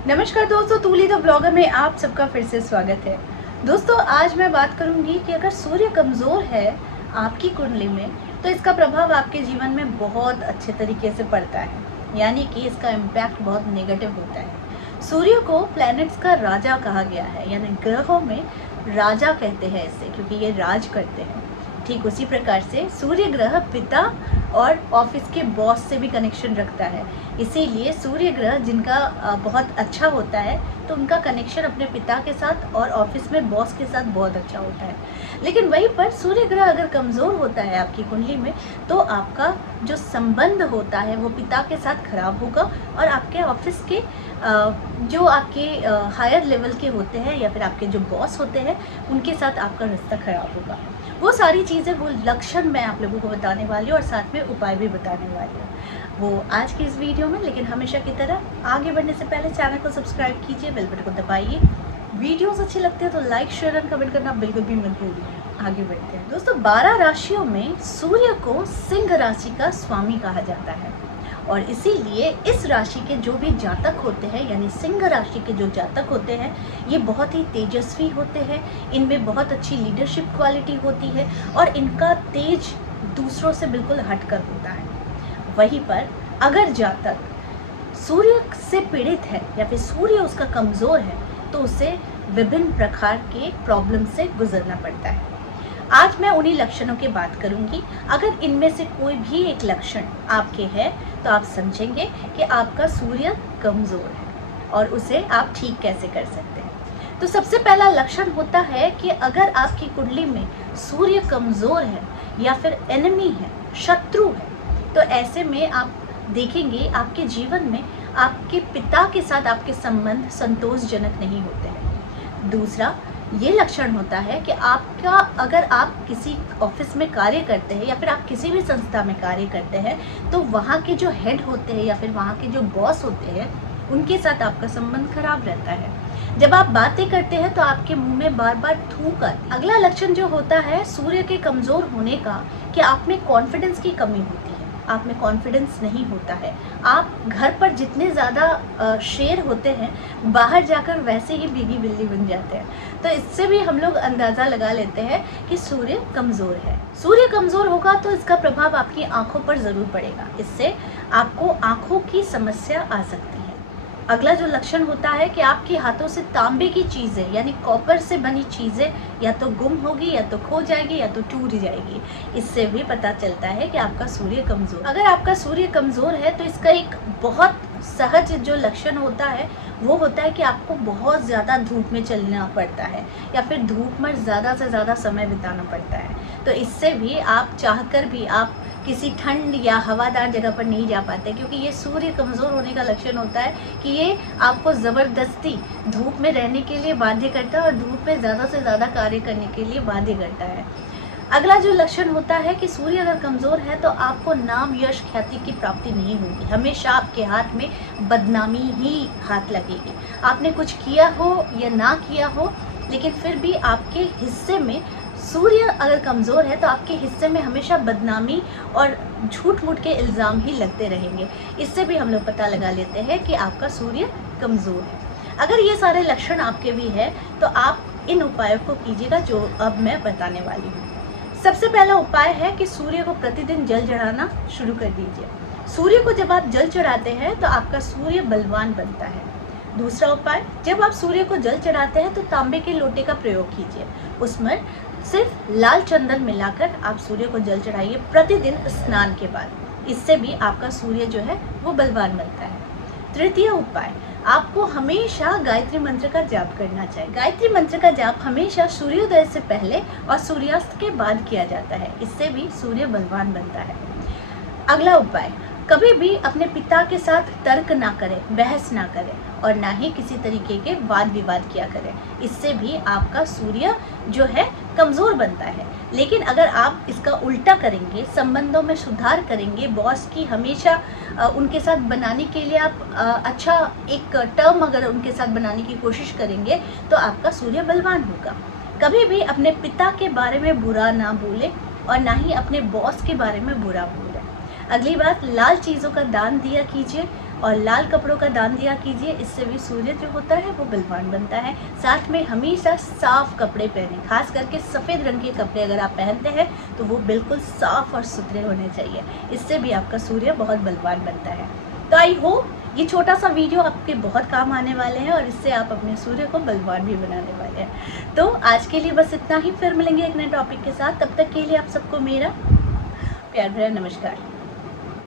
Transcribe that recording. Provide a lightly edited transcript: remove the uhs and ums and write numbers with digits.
नमस्कार दोस्तों, तूली the blogger में आप सबका फिर से स्वागत है। दोस्तों, आज मैं बात करूंगी कि अगर सूर्य कमज़ोर है आपकी कुंडली में तो इसका प्रभाव आपके जीवन में बहुत अच्छे तरीके से पड़ता है, यानी कि इसका इम्पैक्ट बहुत नेगेटिव होता है। सूर्य को प्लैनेट्स का राजा कहा गया है, यानी ग्रहों में राजा कहते हैं इसे, क्योंकि ये राज करते हैं। ठीक उसी प्रकार से सूर्य ग्रह पिता और ऑफिस के बॉस से भी कनेक्शन रखता है। इसीलिए सूर्य ग्रह जिनका बहुत अच्छा होता है तो उनका कनेक्शन अपने पिता के साथ और ऑफिस में बॉस के साथ बहुत अच्छा होता है। लेकिन वहीं पर सूर्य ग्रह अगर कमज़ोर होता है आपकी कुंडली में तो आपका जो संबंध होता है वो पिता के साथ खराब होगा और आपके ऑफिस के जो आपके हायर लेवल के होते हैं या फिर आपके जो बॉस होते हैं उनके साथ आपका रिश्ता खराब होगा। वो सारी चीज़ें, वो लक्षण मैं आप लोगों को बताने वाली हूँ और साथ में उपाय भी बताने वाली हूँ वो आज की इस वीडियो में। लेकिन हमेशा की तरह आगे बढ़ने से पहले चैनल को सब्सक्राइब कीजिए, बेल बटन को दबाइए। वीडियोस अच्छी लगती है तो लाइक, शेयर और कमेंट करना बिल्कुल भी मत भूलिए। आगे बढ़ते हैं दोस्तों। 12 राशियों में सूर्य को सिंह राशि का स्वामी कहा जाता है और इसीलिए इस राशि के जो भी जातक होते हैं, यानी सिंह राशि के जो जातक होते हैं, ये बहुत ही तेजस्वी होते हैं। इनमें बहुत अच्छी लीडरशिप क्वालिटी होती है और इनका तेज दूसरों से बिल्कुल हटकर होता है। वहीं पर अगर जातक सूर्य से पीड़ित है या फिर सूर्य उसका कमज़ोर है तो उसे विभिन्न प्रकार के प्रॉब्लम से गुजरना पड़ता है। आज मैं उन्हीं लक्षणों की बात करूंगी। अगर इनमें से कोई भी एक लक्षण आपके है तो आप समझेंगे कि आपका सूर्य कमज़ोर है और उसे आप ठीक कैसे कर सकते हैं। तो सबसे पहला लक्षण होता है कि अगर आपकी कुंडली में सूर्य कमज़ोर है या फिर एनिमी है, शत्रु है, तो ऐसे में आप देखेंगे आपके जीवन में आपके पिता के साथ आपके संबंध संतोषजनक नहीं होते हैं। दूसरा ये लक्षण होता है कि आपका, अगर आप किसी ऑफिस में कार्य करते हैं या फिर आप किसी भी संस्था में कार्य करते हैं तो वहाँ के जो हेड होते हैं या फिर वहाँ के जो बॉस होते हैं उनके साथ आपका संबंध खराब रहता है। जब आप बातें करते हैं तो आपके मुंह में बार बार थूक आती है। अगला लक्षण जो होता है सूर्य के कमज़ोर होने का कि आप में कॉन्फिडेंस की कमी होती है, आप में कॉन्फिडेंस नहीं होता है। आप घर पर जितने ज़्यादा शेर होते हैं बाहर जाकर वैसे ही भीगी बिल्ली बन जाते हैं। तो इससे भी हम लोग अंदाज़ा लगा लेते हैं कि सूर्य कमज़ोर है। सूर्य कमज़ोर होगा तो इसका प्रभाव आपकी आंखों पर ज़रूर पड़ेगा, इससे आपको आंखों की समस्या आ सकती है। अगला जो लक्षण होता है कि आपके हाथों से तांबे की चीज़ें यानी कॉपर से बनी चीज़ें या तो गुम होगी या तो खो जाएगी या तो टूट जाएगी। इससे भी पता चलता है कि आपका सूर्य कमज़ोर। अगर आपका सूर्य कमज़ोर है तो इसका एक बहुत सहज जो लक्षण होता है वो होता है कि आपको बहुत ज़्यादा धूप में चलना पड़ता है या फिर धूप में ज़्यादा से ज़्यादा समय बिताना पड़ता है। तो इससे भी आप चाहकर भी आप किसी ठंड या हवादार जगह पर नहीं जा पाते, क्योंकि ये सूर्य कमज़ोर होने का लक्षण होता है कि ये आपको ज़बरदस्ती धूप में रहने के लिए बाध्य करता है और धूप में ज़्यादा से ज़्यादा कार्य करने के लिए बाध्य करता है। अगला जो लक्षण होता है कि सूर्य अगर कमज़ोर है तो आपको नाम, यश, ख्याति की प्राप्ति नहीं होगी। हमेशा आपके हाथ में बदनामी ही हाथ लगेगी। आपने कुछ किया हो या ना किया हो, लेकिन फिर भी आपके हिस्से में सूर्य अगर कमज़ोर है तो आपके हिस्से में हमेशा बदनामी और झूठ मूठ के इल्ज़ाम ही लगते रहेंगे। इससे भी हम लोग पता लगा लेते हैं कि आपका सूर्य कमज़ोर है। अगर ये सारे लक्षण आपके भी हैं तो आप इन उपायों को कीजिएगा जो अब मैं बताने वाली हूँ। सबसे पहला उपाय है कि सूर्य को प्रतिदिन जल चढ़ाना शुरू कर दीजिए। सूर्य को जब आप जल चढ़ाते हैं तो आपका सूर्य बलवान बनता है। दूसरा उपाय, जब आप सूर्य को जल चढ़ाते हैं तो तांबे के लोटे का प्रयोग कीजिए। उसमें सिर्फ लाल चंदन मिलाकर आप सूर्य को जल चढ़ाइए प्रतिदिन स्नान के बाद। इससे भी आपका सूर्य जो है वो बलवान बनता है। तृतीय उपाय, आपको हमेशा गायत्री मंत्र का जाप करना चाहिए। गायत्री मंत्र का जाप हमेशा सूर्योदय से पहले और सूर्यास्त के बाद किया जाता है। इससे भी सूर्य बलवान बनता है। अगला उपाय, कभी भी अपने पिता के साथ तर्क ना करें, बहस ना करें और ना ही किसी तरीके के वाद विवाद किया करें। इससे भी आपका सूर्य जो है कमज़ोर बनता है। लेकिन अगर आप इसका उल्टा करेंगे, संबंधों में सुधार करेंगे, बॉस की हमेशा उनके साथ बनाने के लिए आप अच्छा एक टर्म अगर उनके साथ बनाने की कोशिश करेंगे तो आपका सूर्य बलवान होगा। कभी भी अपने पिता के बारे में बुरा ना बोले और ना ही अपने बॉस के बारे में बुरा बोले। अगली बात, लाल चीज़ों का दान दिया कीजिए। और लाल कपड़ों का दान दिया कीजिए, इससे भी सूर्य जो होता है वो बलवान बनता है। साथ में हमेशा साफ कपड़े पहने, खास करके सफ़ेद रंग के कपड़े अगर आप पहनते हैं तो वो बिल्कुल साफ और सुथरे होने चाहिए, इससे भी आपका सूर्य बहुत बलवान बनता है। तो आई होप ये छोटा सा वीडियो आपके बहुत काम आने वाले हैं और इससे आप अपने सूर्य को बलवान भी बनाने वाले हैं। तो आज के लिए बस इतना ही, फिर मिलेंगे एक नए टॉपिक के साथ। तब तक के लिए आप सबको मेरा प्यार भरा नमस्कार।